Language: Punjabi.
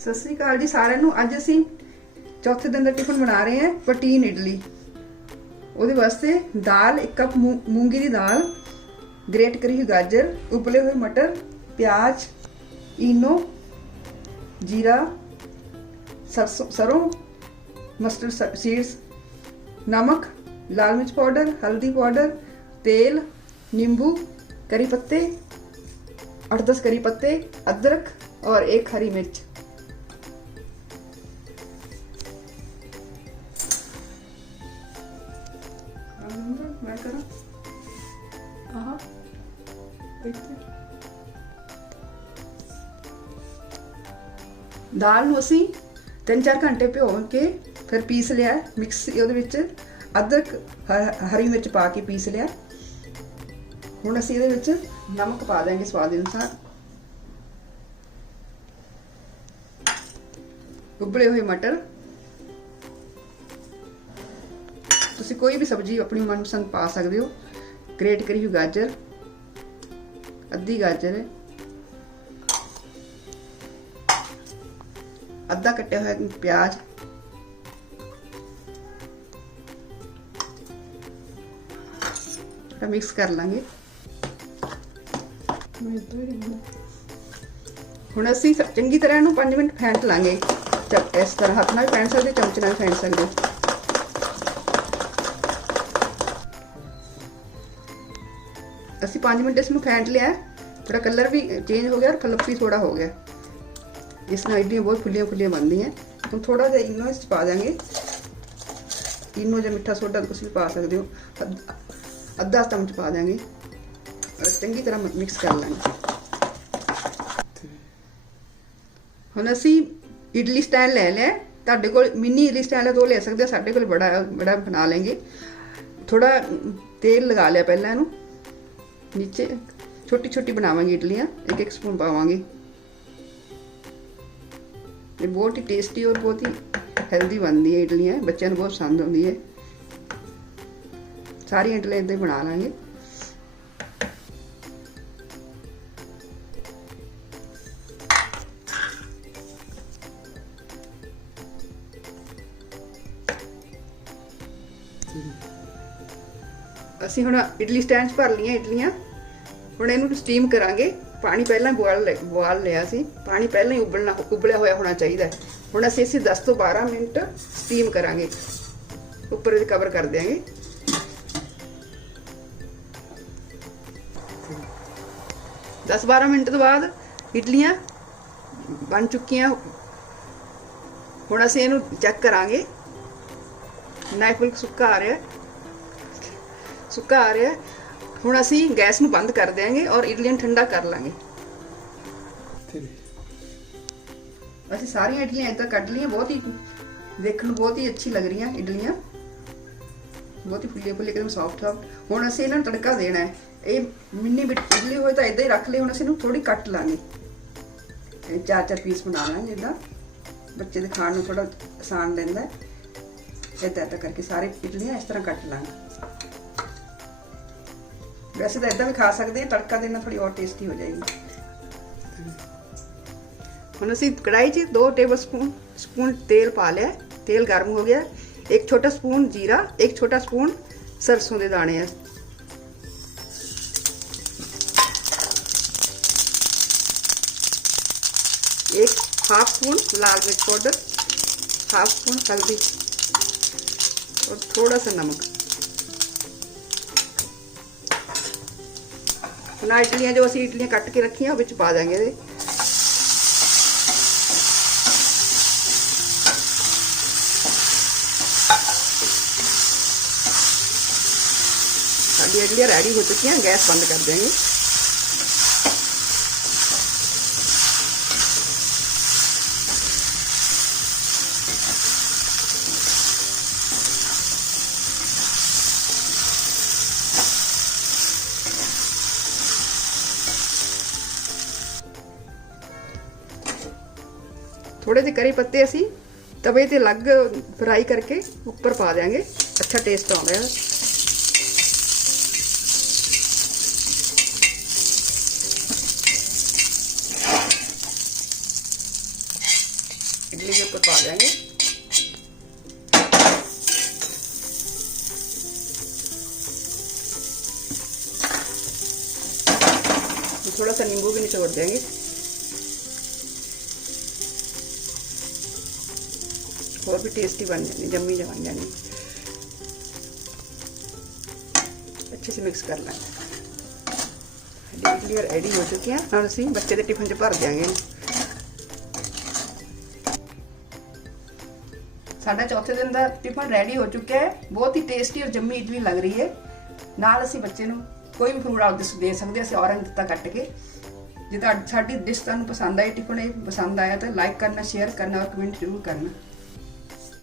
ਸਤਿ ਸ੍ਰੀ ਅਕਾਲ ਜੀ ਸਾਰਿਆਂ ਨੂੰ ਅੱਜ ਅਸੀਂ ਚੌਥੇ ਦਿਨ ਦਾ ਟਿਫਨ ਬਣਾ ਰਹੇ ਹਾਂ ਪ੍ਰੋਟੀਨ ਇਡਲੀ ਉਹਦੇ ਵਾਸਤੇ ਦਾਲ ਇੱਕ ਕੱਪ ਮੂੰ- ਮੂੰਗੀ ਦੀ ਦਾਲ ਗ੍ਰੇਟ ਕਰੀ ਹੋਈ ਗਾਜਰ ਉਬਲੇ ਹੋਏ ਮਟਰ ਪਿਆਜ਼ ਈਨੋ ਜੀਰਾ ਸਰਸੋਂ ਸਰੋਂ ਮਸਟਰਡ ਸੀਡਸ ਨਮਕ लाल मिर्च पाउडर हल्दी पाउडर तेल नींबू करी पत्ते आठ दस करी पत्ते अदरक और एक हरी मिर्च ਮੈਂ ਕਰਾਂ? ਆਹ। ਦਾਲ ਨੂੰ ਅਸੀਂ 3-4 ਘੰਟੇ ਭਿਓ ਕੇ ਫਿਰ ਪੀਸ ਲਿਆ। ਮਿਕਸ ਉਹਦੇ ਵਿੱਚ ਅਦਰਕ, ਹਰੀ ਮਿਰਚ ਪਾ ਕੇ ਪੀਸ ਲਿਆ। ਹੁਣ ਅਸੀਂ ਇਹਦੇ ਵਿੱਚ ਨਮਕ ਪਾ ਦਾਂਗੇ ਸਵਾਦ ਦੇ ਅਨੁਸਾਰ। ਉਬਲੇ ਹੋਏ ਮਟਰ। ਤੁਸੀਂ ਕੋਈ ਵੀ ਸਬਜ਼ੀ ਆਪਣੀ ਮਨਪਸੰਦ ਪਾ ਸਕਦੇ ਹੋ। ਗ੍ਰੇਟ ਕਰੀ ਹੋਈ ਗਾਜਰ, ਅੱਧੀ ਗਾਜਰ। ਹੈ ਅੱਧਾ ਕੱਟਿਆ ਹੋਇਆ ਪਿਆਜ਼। ਥੋੜਾ ਮਿਕਸ ਕਰ ਲਾਂਗੇ। ਹੁਣ ਅਸੀਂ ਚੰਗੀ ਤਰ੍ਹਾਂ ਇਹਨੂੰ 5 ਮਿੰਟ ਫੈਂਟ ਲਾਂਗੇ। ਚ- ਇਸ ਤਰ੍ਹਾਂ ਹੱਥ ਨਾਲ ਵੀ ਫੈਂਟ ਸਕਦੇ ਚਮਚ ਨਾਲ ਵੀ ਫੈਂਟ ਸਕਦੇ ਅਸੀਂ 5 ਮਿੰਟ ਇਸ ਨੂੰ ਫੈਂਟ ਲਿਆ ਥੋੜਾ ਕਲਰ ਵੀ ਚੇਂਜ ਹੋ ਗਿਆ ਔਰ ਫਲਫੀ ਥੋੜਾ ਹੋ ਗਿਆ। ਇਸ ਨਾਲ ਇਡਲੀਆਂ ਬਹੁਤ ਫੁੱਲੀਆਂ ਫੁੱਲੀਆਂ ਬਣਦੀਆਂ ਹੁਣ ਥੋੜਾ ਜਿਹਾ ਇਨੋ ਇਸ ਪਾ ਦਾਂਗੇ ਇਨੋ ਜਾਂ ਮਿੱਠਾ ਸੋਡਾ ਤੁਸੀਂ ਪਾ ਸਕਦੇ ਹੋ। ਅੱਧ- ਅੱਧਾ ਚਮਚ ਪਾ ਦਾਂਗੇ ਔਰ ਚੰਗੀ ਤਰ੍ਹਾਂ ਮਿਕਸ ਕਰ ਲਾਂਗੇ ਹੁਣ ਅਸੀਂ ਇਡਲੀ ਸਟੈਂਡ ਲੈ ਲਿਆ ਤੁਹਾਡੇ ਕੋਲ ਮਿੰਨੀ ਇਡਲੀ ਸਟੈਂਡ ਹੈ ਤਾਂ ਉਹ ਲੈ ਸਕਦੇ ਹੋ। ਸਾਡੇ ਕੋਲ ਬੜਾ ਬੜਾ ਬਣਾ ਲੈਂਗੇ ਥੋੜਾ ਤੇਲ ਲਗਾ ਲਿਆ ਪਹਿਲਾਂ ਇਹਨੂੰ। ਨੀਚੇ ਛੋਟੀ ਛੋਟੀ ਬਣਾਵਾਂਗੇ ਇਡਲੀਆਂ, ਇੱਕ ਇੱਕ ਸਪੂਨ ਪਾਵਾਂਗੇ। ਇਹ ਬਹੁਤ ਹੀ ਟੇਸਟੀ ਔਰ ਬਹੁਤ ਹੀ ਹੈਲਦੀ ਬਣਦੀ ਹੈ ਇਡਲੀਆਂ ਬੱਚਿਆਂ ਨੂੰ ਬਹੁਤ ਪਸੰਦ ਆਉਂਦੀ ਹੈ। ਸਾਰੀਆਂ ਇਡਲੀਆਂ ਇਦਾਂ ਹੀ ਬਣਾ ਲਾਂਗੇ। ਅਸੀਂ ਹੁਣ ਇਡਲੀ ਸਟੈਂਡ 'ਚ ਭਰ ਲਈਆਂ ਇਡਲੀਆਂ। ਹੁਣ ਇਹਨੂੰ ਸਟੀਮ ਕਰਾਂਗੇ। ਪਾਣੀ ਪਹਿਲਾਂ ਬੋਇਲ ਬੋਇਲ ਲਿਆ ਸੀ। ਪਾਣੀ ਪਹਿਲਾਂ ਹੀ ਉਬਲਣਾ, ਉਬਲਿਆ ਹੋਇਆ ਹੋਣਾ ਚਾਹੀਦਾ ਹੈ। ਹੁਣ ਅਸੀਂ ਇਸੇ 10 ਤੋਂ 12 ਮਿੰਟ ਸਟੀਮ ਕਰਾਂਗੇ। ਉੱਪਰ ਇਹ ਕਵਰ ਕਰ ਦਿਆਂਗੇ। ਦਸ 12 ਮਿੰਟ ਤੋਂ ਬਾਅਦ ਇਡਲੀਆਂ ਬਣ ਚੁੱਕੀਆਂ। ਹੁਣ ਅਸੀਂ ਇਹਨੂੰ ਚੈੱਕ ਕਰਾਂਗੇ। ਨਾਈਫ ਬਿਲਕੁਲ ਸੁੱਕਾ ਆ ਰਿਹਾ ਸੁੱਕਾ ਆ ਰਿਹਾ। ਹੁਣ ਅਸੀਂ ਗੈਸ ਨੂੰ ਬੰਦ ਕਰ ਦਿਆਂਗੇ ਔਰ ਇਡਲੀਆਂ ਨੂੰ ਠੰਡਾ ਕਰ ਲਾਂਗੇ। ਅਸੀਂ ਸਾਰੀਆਂ ਇਡਲੀਆਂ ਇੱਦਾਂ ਕੱਢ ਲਈਆਂ ਬਹੁਤ ਹੀ ਦੇਖਣ ਨੂੰ ਬਹੁਤ ਹੀ ਅੱਛੀ ਲੱਗ ਰਹੀਆਂ ਇਡਲੀਆਂ। ਬਹੁਤ ਹੀ ਫੁੱਲੀਆਂ ਫੁੱਲੀਆਂ ਇੱਕਦਮ ਸੌਫਟ ਸੌਫਟ ਹੁਣ ਅਸੀਂ ਇਹਨਾਂ ਨੂੰ ਤੜਕਾ ਦੇਣਾ ਹੈ। ਇਹ ਮਿੰਨੀ ਬਿਟ ਇਡਲੀ ਹੋਏ ਤਾਂ ਇਦਾਂ ਹੀ ਰੱਖ ਲਈ ਹੁਣ ਅਸੀਂ ਇਹਨੂੰ ਥੋੜੀ ਕੱਟ ਲਾਂਗੇ। ਇਹ ਚਾਰ ਚਾਰ ਪੀਸ ਬਣਾ ਲਾਂਗੇ ਜਿੱਦਾਂ ਬੱਚੇ ਦੇ ਖਾਣ ਨੂੰ ਥੋੜਾ ਆਸਾਨ ਰਹਿੰਦਾ ਇਦਾਂ ਇਦਾਂ ਕਰਕੇ ਸਾਰੇ ਇਡਲੀਆਂ ਇਸ ਤਰ੍ਹਾਂ ਕੱਟ ਲਾਂਗੇ। ਵੈਸੇ ਤਾਂ ਇਦਾਂ ਵੀ ਖਾ ਸਕਦੇ ਆ ਤੜਕਾ ਦੇਣਾ ਥੋੜੀ ਹੋਰ ਟੇਸਟੀ ਹੋ ਜਾਏਗੀ ਹੁਣ ਅਸੀਂ ਕੜਾਈ 'ਚ 2 ਟੇਬਲ ਸਪੂਨ ਸਪੂਨ ਤੇਲ ਪਾ ਲਿਆ ਤੇਲ ਗਰਮ ਹੋ ਗਿਆ ਇੱਕ ਛੋਟਾ ਸਪੂਨ ਜੀਰਾ ਇੱਕ ਛੋਟਾ ਸਪੂਨ ਸਰਸੋਂ ਦੇ ਦਾਣੇ ਆ एक हाफ स्पून लाल मिर्च पाउडर हाफ स्पून हल्दी और थोड़ा सा नमक ਹੁਣ ਇਡਲੀਆਂ ਜੋ ਅਸੀਂ ਇਡਲੀਆਂ ਕੱਟ ਕੇ ਰੱਖੀਆਂ, ਉਹ ਵਿੱਚ ਪਾ ਦਾਂਗੇ ਇਹਦੇ। ਸਾਡੀ ਇਡਲੀਆਂ ਰੈਡੀ ਹੋ ਚੁੱਕੀਆਂ, ਗੈਸ ਬੰਦ ਕਰ ਦਿਆਂਗੇ। ਥੋੜੇ ਜਿਹੇ ਕਰੀ ਪੱਤੇ ਅਸੀਂ ਤਵੇ ਤੇ ਅਲੱਗ ਫਰਾਈ ਕਰਕੇ ਉੱਪਰ ਪਾ ਦਿਆਂਗੇ ਅੱਛਾ ਟੇਸਟ ਆਉਂਦਾ ਹੈ ਇਡਲੀ ਦੇ ਉੱਪਰ ਪਾ ਦਿਆਂਗੇ थोड़ा सा नींबू भी निचोड़ देंगे और भी टेस्टी बन जानी जम्मी जा बन जानी अच्छे से मिक्स कर लेंगे इडली रेडी हो चुकी हैं और ਅਸੀਂ ਬੱਚੇ ਦੇ ਟਿਫਨ 'ਚ ਭਰ ਦਿਆਂਗੇ ਸਾਡਾ ਚੌਥੇ ਦਿਨ ਦਾ ਟਿਫਨ ਰੈਡੀ ਹੋ ਚੁੱਕਿਆ ਹੈ ਬਹੁਤ ਹੀ ਟੇਸਟੀ ਔਰ ਜੰਮੀ ਇਡਲੀ ਲੱਗ ਰਹੀ ਹੈ ਨਾਲ ਅਸੀਂ ਬੱਚੇ ਨੂੰ ਕੋਈ ਵੀ ਫਰੂਟ ਆਪ ਦੇ ਸਕਦੇ ਹਾਂ ਅਸੀਂ ਔਰੰਜ ਦਿੱਤਾ ਕੱਟ ਕੇ ਜੇ ਤੁਹਾਡੀ ਸਾਡੀ ਡਿਸ਼ ਤੁਹਾਨੂੰ ਪਸੰਦ ਆਈ ਟਿਫਨ ਇਹ ਪਸੰਦ ਆਇਆ ਤਾਂ ਲਾਈਕ ਕਰਨਾ ਸ਼ੇਅਰ ਕਰਨਾ ਔਰ ਕਮੈਂਟ ਜ਼ਰੂਰ ਕਰਨਾ